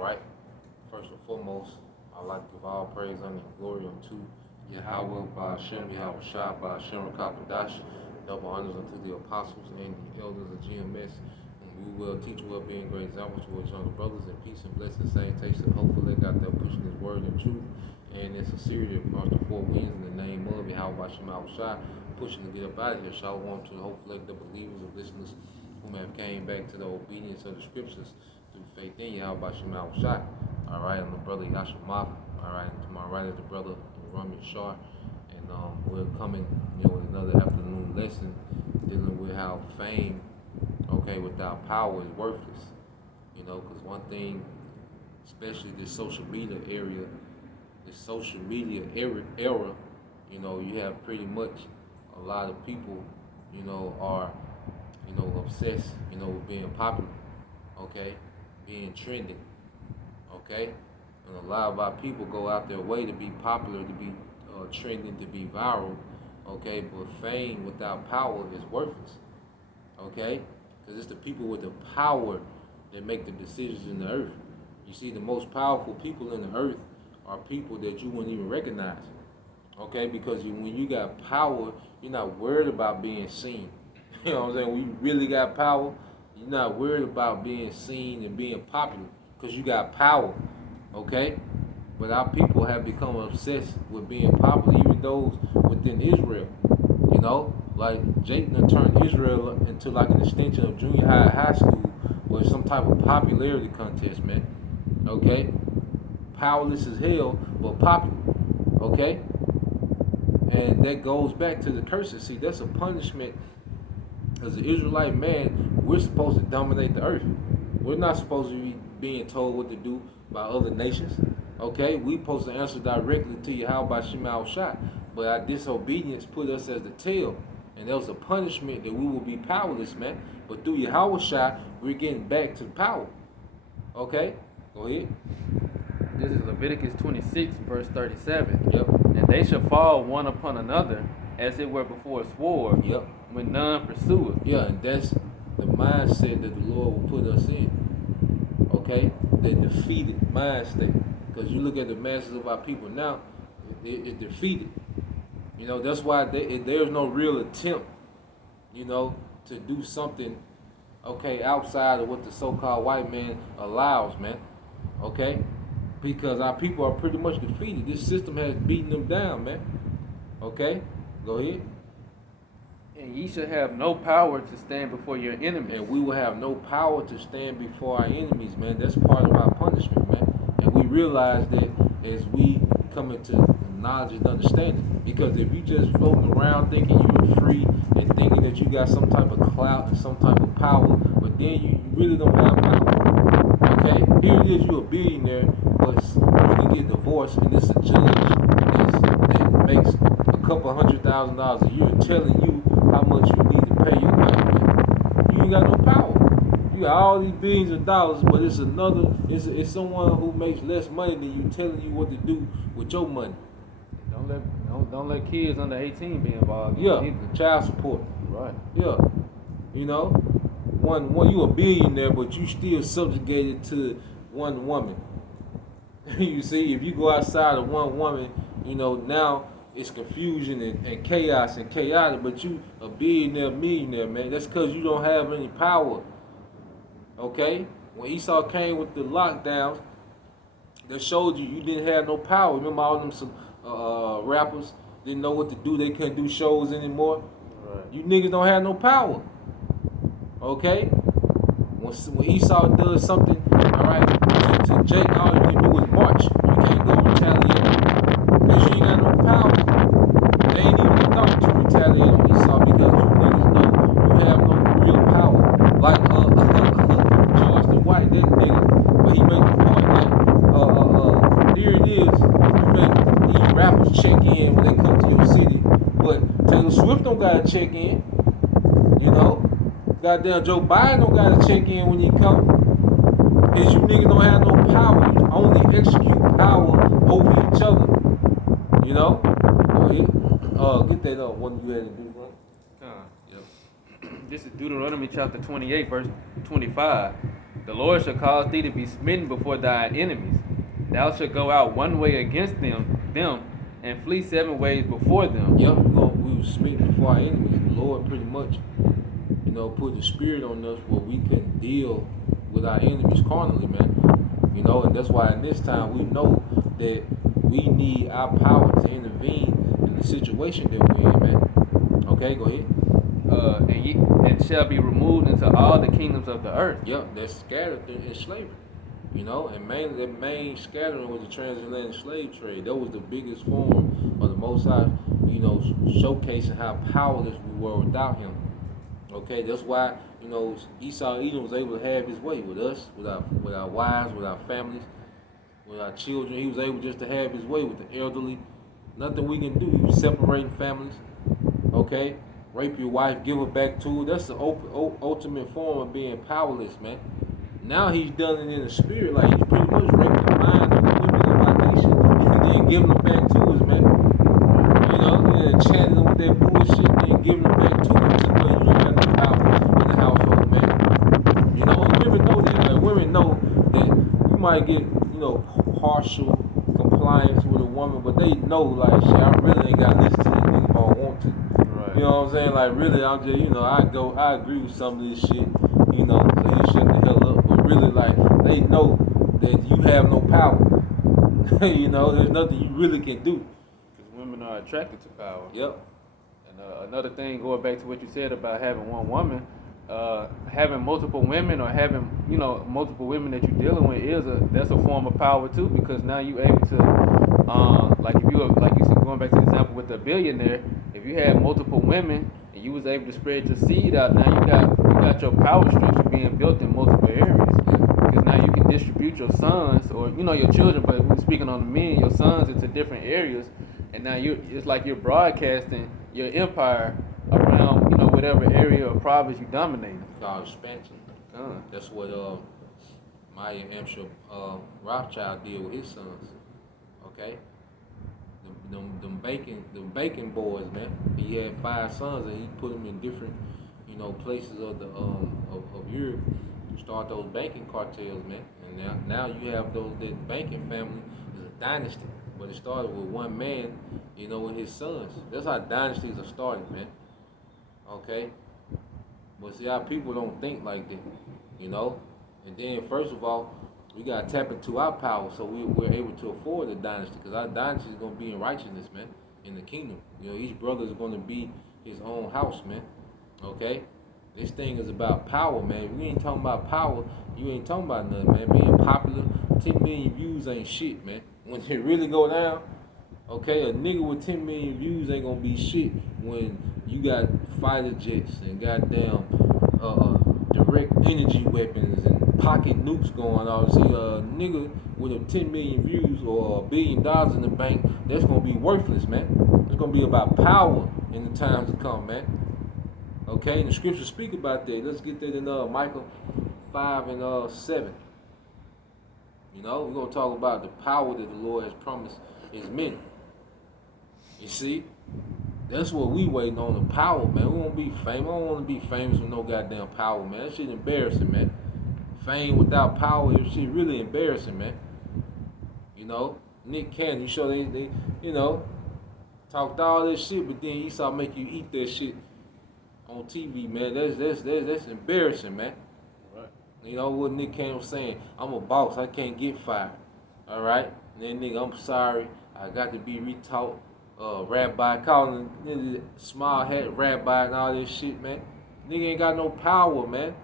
All right. First and foremost, I'd like to give all praise, honor, and glory unto Yahweh, Ba'ashem, Yahweh Shah, Ba'ashem, Rakapadash, double honors unto the apostles and the elders of GMS. And we will teach well, being great examples to our younger brothers in peace and blessing, salutation. Hopefully, they got there pushing His word and truth and in sincerity across the four winds in the name of Yahweh, Ba'ashem, Yahweh Shah, pushing to get up out of here. Shalom to the hopefully the believers and listeners whom have came back to the obedience of the scriptures through faith in Yahweh, Ba'ashem, Yahweh Shah. All right, I'm the brother Yashimaf. All right, to my right is the brother Rami Shar, and we're coming, with another afternoon lesson dealing with how fame, without power is worthless. Because one thing, especially this social media era, you have pretty much a lot of people, are, obsessed, with being popular, being trending. And a lot of our people go out their way to be popular, to be trending, to be viral, but fame without power is worthless, because it's the people with the power that make the decisions in the earth. You see, the most powerful people in the earth are people that you wouldn't even recognize, because when you got power, you're not worried about being seen. You know what I'm saying? When you really got power, you're not worried about being seen and being popular, because you got power, But our people have become obsessed with being popular, even those within Israel, Like Jake turned Israel into like an extension of junior high school, or some type of popularity contest, man, Powerless as hell, but popular, And that goes back to the curses. See, that's a punishment. As an Israelite man, we're supposed to dominate the earth. We're not supposed to be being told what to do by other nations. We supposed to answer directly to Yahweh Shema Shah. But our disobedience put us as the tail. And there was a punishment that we will be powerless, man. But through Yahweh Shah, we're getting back to power. Go ahead. This is Leviticus 26, verse 37. Yep. And they shall fall one upon another, as it were before a sword, Yep. when none pursueth. Yeah, and that's the mindset that the Lord will put us in. The defeated mind state. Because you look at the masses of our people now, it's defeated. That's why there's no real attempt, to do something, outside of what the so-called white man allows, man. Because our people are pretty much defeated. This system has beaten them down, man. Go ahead. And ye shall have no power to stand before your enemies. And we will have no power to stand before our enemies, man. That's part of our punishment, man. And we realize that as we come into knowledge and understanding. Because if you just floating around thinking you're free and thinking that you got some type of clout and some type of power, but then you really don't have power. Here it is, you're a billionaire, but you can get divorced and it's a judge that makes a couple $100,000 a year telling you how much you need to pay your wife, man. You ain't got no power. You got all these billions of dollars, but it's someone who makes less money than you telling you what to do with your money. Don't let kids under 18 be involved. Yeah, child support. Right. Yeah. One you a billionaire, but you still subjugated to one woman. You see, if you go outside of one woman, now it's confusion and chaos and chaotic, but you a billionaire, millionaire, man. That's because you don't have any power. When Esau came with the lockdowns, that showed you didn't have no power. Remember all them some rappers didn't know what to do. They couldn't do shows anymore. Right. You niggas don't have no power. When Esau does something, all right, to Jake, all you can do is march. You can't go retaliate because you ain't got no power. They ain't even thought to retaliate on Esau because you niggas know you have no real power. Like Charleston White, that nigga, but he made the point like, here it is. You make these rappers check in when they come to your city, but Taylor Swift don't gotta check in. Goddamn Joe Biden don't gotta check in when he come. Cause you niggas don't have no power. You only execute power over each other. Go ahead. Get that up. What you had to do, bro? This is Deuteronomy chapter 28, verse 25. The Lord shall cause thee to be smitten before thy enemies. Thou shalt go out one way against them, and flee 7 ways before them. Yep, we was smitten before our enemies. The Lord pretty much, put the spirit on us where we can deal with our enemies carnally, man. And that's why in this time we know that we need our power to intervene in the situation that we're in, man. Okay, go ahead. And shall be removed into all the kingdoms of the earth. Yep, that's scattered in slavery. And mainly the main scattering was the transatlantic slave trade. That was the biggest form of the Most High, showcasing how powerless we were without him. Okay, that's why, Esau Edom was able to have his way with us, with our wives, with our families, with our children. He was able just to have his way with the elderly. Nothing we can do. He was separating families. Okay, rape your wife, give her back to her. That's the ultimate form of being powerless, man. Now he's done it in the spirit, like he's pretty much raping the mind of the women of our nation and then giving them back to us, man. And chanting them with that bullshit and then giving them back to us to where you don't have no power in the household, man. And women know that. Like, women know that you might get, partial compliance with a woman, but they know, like, shit, I really ain't got to listen to this nigga if I want to. Right. You know what I'm saying? Like, really, I'm just, I agree with some of this shit, so you shut the hell up. But really, like, they know that you have no power. There's nothing you really can do. Because women are attracted to power. Yep. And another thing, going back to what you said about having one woman, having multiple women or having multiple women that you're dealing with that's a form of power too, because now you're able to like you said, going back to the example with the billionaire, if you had multiple women and you was able to spread your seed out, now you got your power structure being built in multiple areas, because now you can distribute your sons or your children, but we're speaking on the men, your sons, into different areas, and now it's like you're broadcasting your empire around whatever area or province you dominate. Called expansion. That's what Maya Amsher Rothschild did with his sons. Okay, them bacon boys, man. He had 5 sons and he put them in different places of the of Europe. Start those banking cartels, man. And now you have that banking family is a dynasty, but it started with one man, with his sons. That's how dynasties are started, man. Okay, but see, our people don't think like that, And then, first of all, we gotta tap into our power so we're able to afford the dynasty, because our dynasty is gonna be in righteousness, man, in the kingdom. Each brother is gonna be his own house, man. Okay, this thing is about power, man. If we ain't talking about power, you ain't talking about nothing, man. Being popular, 10 million views ain't shit, man. When it really go down, okay, a nigga with 10 million views ain't gonna be shit when you got fighter jets and goddamn direct energy weapons and pocket nukes going on. See, a nigga with a 10 million views or $1 billion in the bank, that's gonna be worthless, man. It's gonna be about power in the times to come, man. Okay, and the scriptures speak about that. Let's get that in Micah 5 and 7. We're gonna talk about the power that the Lord has promised his men. You see? That's what we waiting on, the power, man. We won't be famous. I don't want to be famous with no goddamn power, man. That shit embarrassing, man. Fame without power, that shit really embarrassing, man. Nick Cannon, you sure they talked all this shit, but then Esau make you eat that shit on TV, man. That's embarrassing, man. Right. What Nick Cannon was saying? I'm a boss. I can't get fired. All right. And then nigga, I'm sorry. I got to be retaught. Rabbi, calling nigga small hat rabbi and all this shit, man. Nigga ain't got no power, man.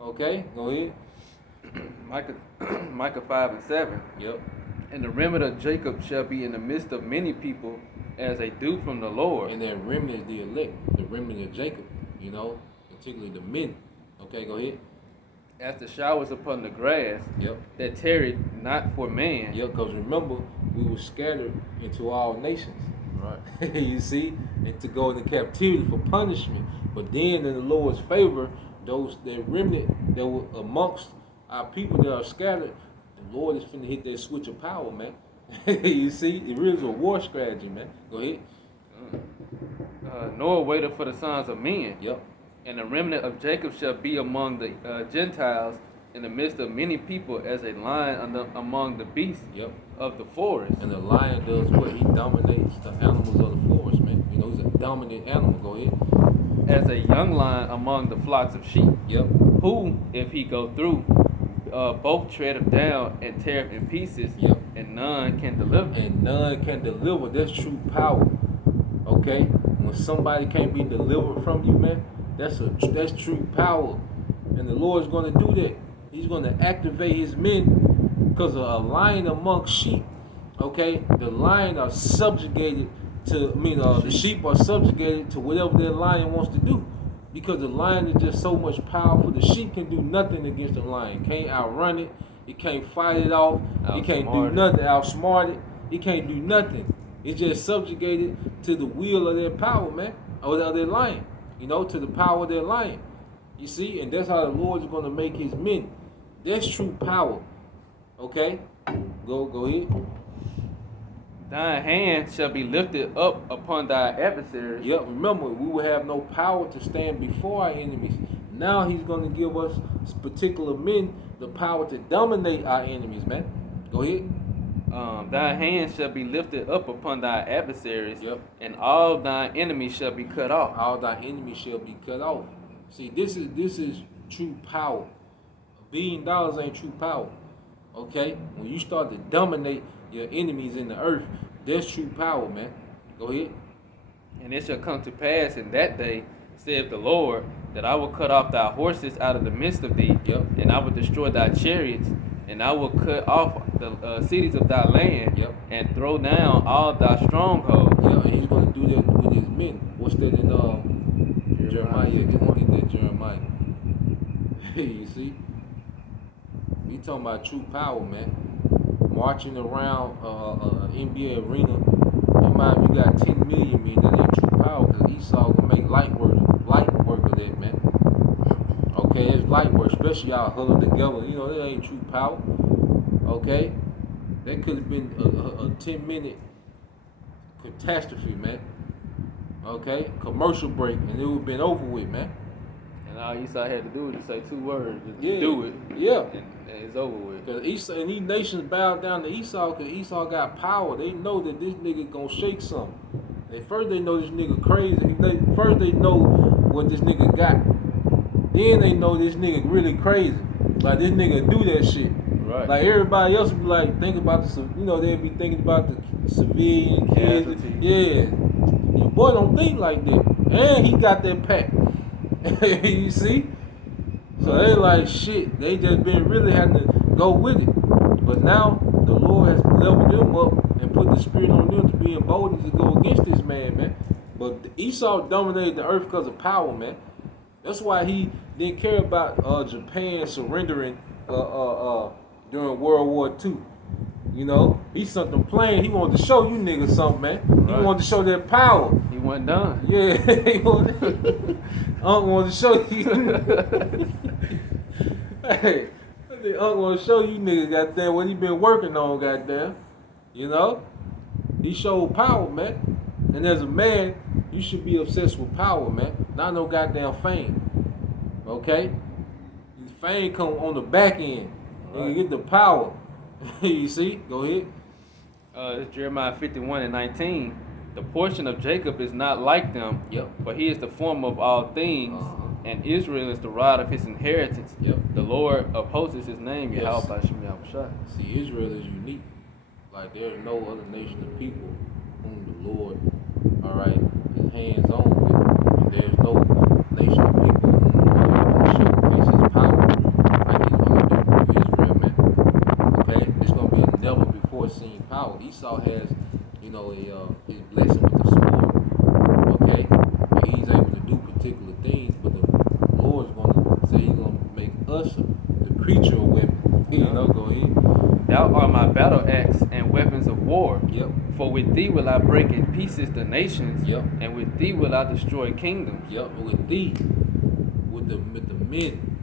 Okay, go ahead. Micah 5 and 7. Yep. And the remnant of Jacob shall be in the midst of many people as a dew from the Lord. And that remnant is the elect, the remnant of Jacob, particularly the men. Okay, go ahead. As the showers upon the grass, yep, that tarried not for man. Yep, because remember, we were scattered into all nations. Right. You see? And to go into captivity for punishment. But then in the Lord's favor, that remnant that were amongst our people that are scattered, the Lord is finna hit that switch of power, man. You see? It really is a war strategy, man. Go ahead. Noah waited for the sons of men. Yep. And the remnant of Jacob shall be among the Gentiles, in the midst of many people as a lion among the beasts Yep. of the forest. And the lion does what? He dominates the animals of the forest, man. You know, he's a dominant animal. Go ahead. As a young lion among the flocks of sheep, Yep. who, if he go through, both tread him down and tear him in pieces, Yep. and none can deliver. And none can deliver. That's true power. Okay? When somebody can't be delivered from you, man, that's true power. And the Lord's going to do that. He's going to activate his men because a lion amongst sheep, okay? The lion are subjugated to, the sheep are subjugated to whatever that lion wants to do. Because the lion is just so much powerful. The sheep can do nothing against the lion. Can't outrun it. It can't fight it off. It can't do nothing. Outsmart it. It can't do nothing. It's just subjugated to the will of their power, man. Or of their lion. You know, to the power of their lion. You see? And that's how the Lord is going to make his men. That's true power. Okay? Go ahead. Thine hand shall be lifted up upon thy adversaries. Yep, remember, we will have no power to stand before our enemies. Now he's going to give us particular men the power to dominate our enemies, man. Go ahead. Thy hand shall be lifted up upon thy adversaries, Yep. and all thine enemies shall be cut off. All thy enemies shall be cut off. See, this is true power. $1 billion ain't true power. Okay? When you start to dominate your enemies in the earth, that's true power, man. Go ahead. And it shall come to pass in that day, saith the Lord, that I will cut off thy horses out of the midst of thee, Yep. and I will destroy thy chariots, and I will cut off the cities of thy land, Yep. and throw down all thy strongholds. Yeah, and he's going to do that with his men. What's that in Jeremiah? Get that Jeremiah. You see? We talking about true power, man. Marching around NBA arena. In mind, you got 10 million men. That ain't true power because Esau gonna make light work of that, man. Okay, it's light work, especially y'all huddled together. You know, that ain't true power. Okay, that could have been a 10-minute catastrophe, man. Okay, commercial break, and it would have been over with, man. And all Esau had to do was just say 2 words, just Yeah. do it, Yeah. and it's over with. Because Esau and these nations bow down to Esau because Esau got power. They know that this nigga gonna shake something. First they know this nigga crazy. First they know what this nigga got. Then they know this nigga really crazy. Like this nigga do that shit. Right. Like everybody else be like think about they'll be thinking about the civilian kids. Casualties. Yeah. Your boy don't think like that. And he got that pack. You see? So they like shit. They just been really having to go with it. But now the Lord has leveled them up and put the spirit on them to be emboldened to go against this man. But Esau dominated the earth because of power, man. That's why he didn't care about Japan surrendering during World War II. You know, he sent them plane. He wanted to show you niggas something, man. He Right. wanted to show that power. He wasn't done. Yeah, he wanted. Unc wanted to show you. Hey, Unc want to show you niggas, goddamn, what he been working on, goddamn. You know, he showed power, man. And as a man, you should be obsessed with power, man. Not no goddamn fame. Okay, fame come on the back end. Right. You get the power. You see? Go ahead. It's Jeremiah 51:19. The portion of Jacob is not like them, Yep. but he is the form of all things, Uh-huh. and Israel is the rod of his inheritance. Yep. The Lord of hosts is his name, Yes. Yahweh Bashim Yahushua. See, Israel is unique. Like there's no other nation of people whom the Lord, all right, is hands on with. And there's no nation of people whom the Lord is going to showcase his power like he's going to do through Israel, man. Okay, it's going to be a never before seen power. Esau has, his blessing with the sword. Okay, and he's able to do particular things, but the Lord's going to say he's going to make us the creature of weapon. Go ahead. Thou art my battle axe and weapons of war. Yep. For with thee will I break in pieces the nations, Yep. and with thee will I destroy kingdoms. Yep. With thee, with the men,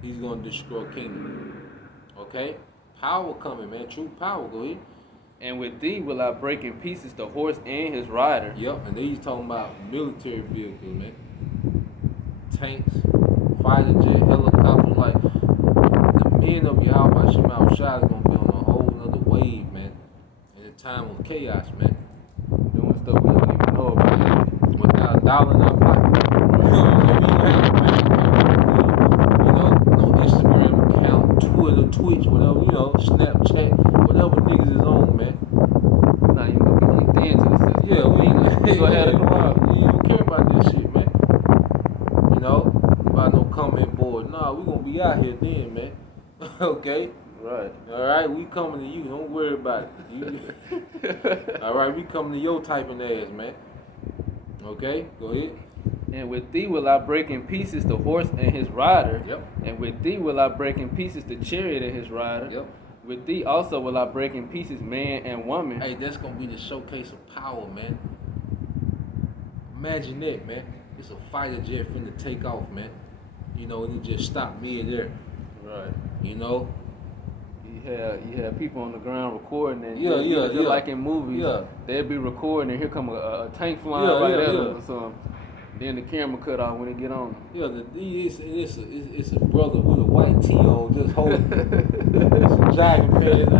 he's gonna destroy kingdom. Okay. Power coming, man. True power. Go ahead. And with thee will I break in pieces the horse and his rider. Yep. And then he's talking about military vehicles, man. Tanks, fighter jet, helicopters. Like the Shema Shai is gonna be on a whole nother wave, man. In a time of chaos, man. Doing stuff we don't even know about lately. Without a dollar in our pocket. You know what I'm saying? We ain't have a bank account, you know, no Instagram account, Twitter, Twitch, whatever, you know, Snapchat, whatever niggas is on, man. Not even gonna be linked into the system. Yeah, we ain't gonna have it in a while. We don't care about this shit, man. You know, about no comment board. Nah, we gonna be out here then, man. Okay. Right. All right, we coming to you. Don't worry about it. All right, we coming to your typing ass, man. Okay, go ahead. And with thee will I break in pieces the horse and his rider. Yep. And with thee will I break in pieces the chariot and his rider. Yep. With thee also will I break in pieces man and woman. Hey, that's gonna be the showcase of power, man. Imagine that, man. It's a fighter jet finna take off, man. You know, and it just stopped mid-air. Right. You know? You have people on the ground recording and Yeah. just like in movies. Yeah. They'd be recording and here come a tank flying at them or something. Then the camera cut off when they get on. Yeah, it's a brother with a white tee on just holding some jogging pants,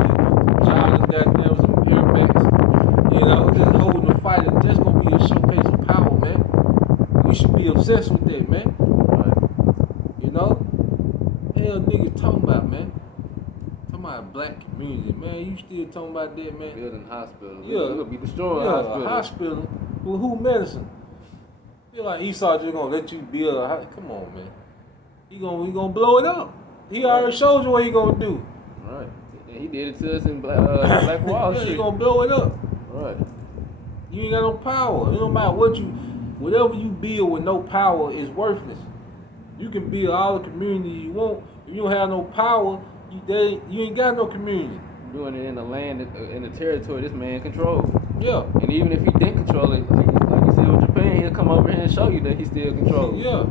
jogging goddamn some Air Max, you know, just holding the fighter. That's gonna be a showcase of power, man. We should be obsessed with that, man. Right. You know? Hell niggas talking about, man. Talking about black community, man. You still talking about that, man? Building hospitals. Yeah. We're gonna be destroying Yeah, hospitals. a hospital with who medicine? Feel like Esau just gonna let you build a hospital. Come on, man. He gonna blow it up. He already showed you what he gonna do. Right. And he did it to us in Black Wall Yeah, Street. he gonna blow it up. Right. You ain't got no power. It don't matter whatever you build with no power is worthless. You can build all the community you want. If you don't have no power, you ain't got no community. Doing it in the land, in the territory this man controls. Yeah. And even if he didn't control it, like you said with Japan, he'll come over here and show you that he still controls. Yeah.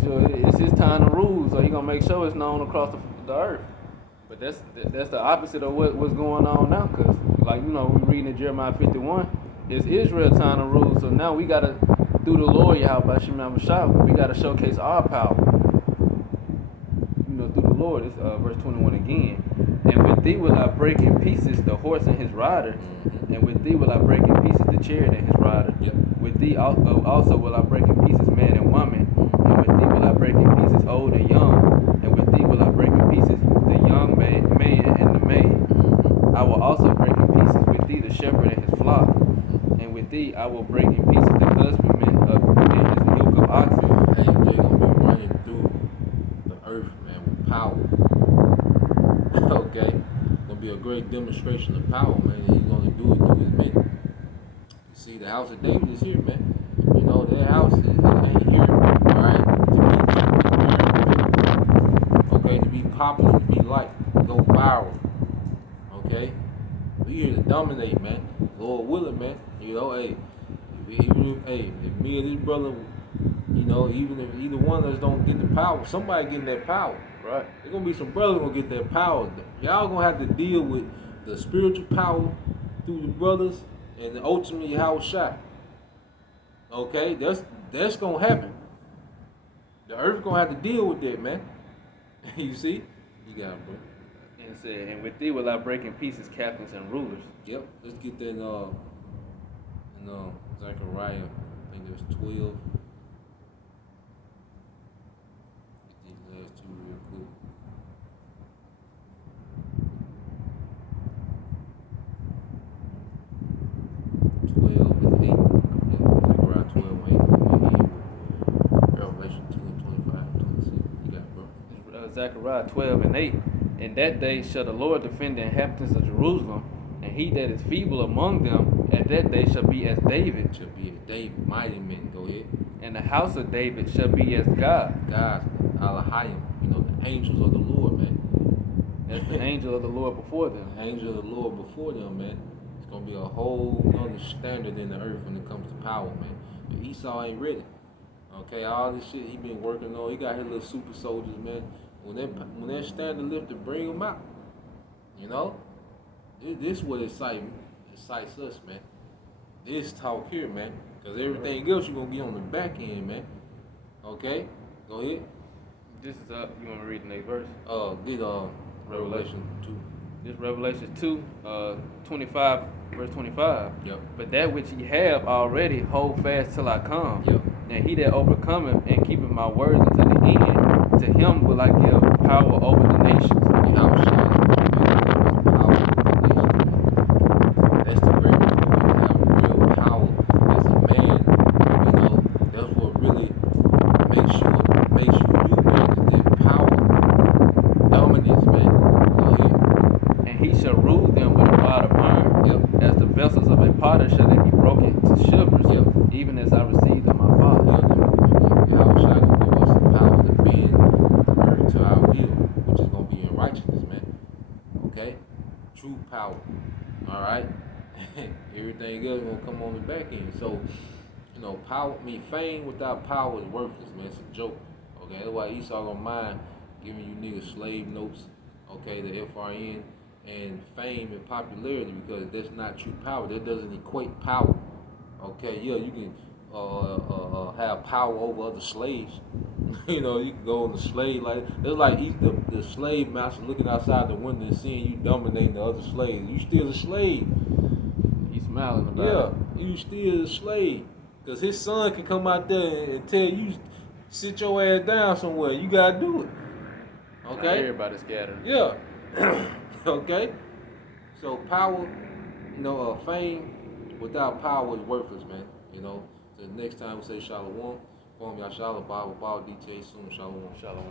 So it's his time to rule. So he gonna make sure it's known across the earth. But that's the opposite of what's going on now. Cause like we reading in Jeremiah 51, it's Israel time to rule. So now we gotta through the Lord Yahweh Shema Shah, we gotta showcase our power. Through the Lord. It's verse 21 again. And with thee will I break in pieces the horse and his rider. Mm-hmm. And with thee will I break in pieces the chariot and his rider. Yep. With thee also will I break in pieces man and woman. And with thee will I break in pieces old and young. And with thee will I break in pieces the young man and the maid. Mm-hmm. I will also break in pieces with thee the shepherd and his flock. And with thee I will break in pieces the husbandman and his yoke of oxen. Hey, they gonna be running through the earth, man, with power. Okay? Gonna be a great demonstration of power, man. And he's gonna do it through his men. You see, the house of David is here, man. You know, that house ain't here, alright? Okay, to be popular, to be liked, to go viral. Okay? We here to dominate, man. Lord willing, man. You know, hey, if me and this brother, even if either one of us don't get the power, somebody getting that power. Right. There's gonna be some brothers gonna get that power. Y'all gonna have to deal with the spiritual power through the brothers and ultimately Yahweh Shai. Okay, that's gonna happen. The earth gonna have to deal with that, man. You see? You got it, bro. And said, and with thee will I break in pieces captains and rulers. Yep. Let's get that in Zechariah, I think there's 12. Get these last two real quick. 12 and 8. Yeah, Zechariah 12 and 8. Revelation 2 and 25 and 26. You got it, bro. Zechariah 12 and 8. In that day shall the Lord defend the inhabitants of Jerusalem, and he that is feeble among them at that day shall be as David, Should be a David, mighty men. Go ahead. and the house of David shall be as God. Guys, Alahayim, the angels of the Lord, man. That's the angel of the Lord before them. The angel of the Lord before them, man. It's gonna be a whole nother standard in the earth when it comes to power, man. But Esau ain't ready. Okay, all this shit he been working on, he got his little super soldiers, man. When that standard lifted, bring them out. This is what excites us, man. This talk here, man. Because everything else you're gonna get on the back end, man. Okay? Go ahead. This is up. You want to read the next verse? Get Revelation 2. This Revelation 2, 25, verse 25. Yep. But that which ye have already, hold fast till I come. Yep. And he that overcometh and keepeth my words unto the end, to him will I give power over the nations. Yahweh Shai is power of the nation. That's the great reward. To have real power as a man. You know, that's what really makes you man. Is that power, dominance, man. Go ahead. And he shall rule them with a rod of iron. Yep. As the vessels of a potter shall they be broken to shivers. Yep. Even as I received of my Father. Yahweh Shai gonna give us the power to bend the earth to our will, which is gonna be in righteousness, man. Okay? True power. Alright? Everything else gonna come on the back end. So, you know, fame without power is worthless, man. It's a joke. Okay, that's why Esau gonna mind giving you niggas slave notes, okay, the FRN, and fame and popularity, because that's not true power. That doesn't equate power. Okay, yeah, you can have power over other slaves. You know, you can go on the slave like it's like the slave master looking outside the window and seeing you dominating the other slaves. You still a slave. He's smiling about it. Yeah, you still a slave. Cause his son can come out there and tell you sit your ass down somewhere. You gotta do it. Okay. Everybody scattered. Yeah. Okay. So power, fame without power is worthless, man. You know. So next time we say Shalom, form Yashala, Bible, details soon, Shalom. Shalom.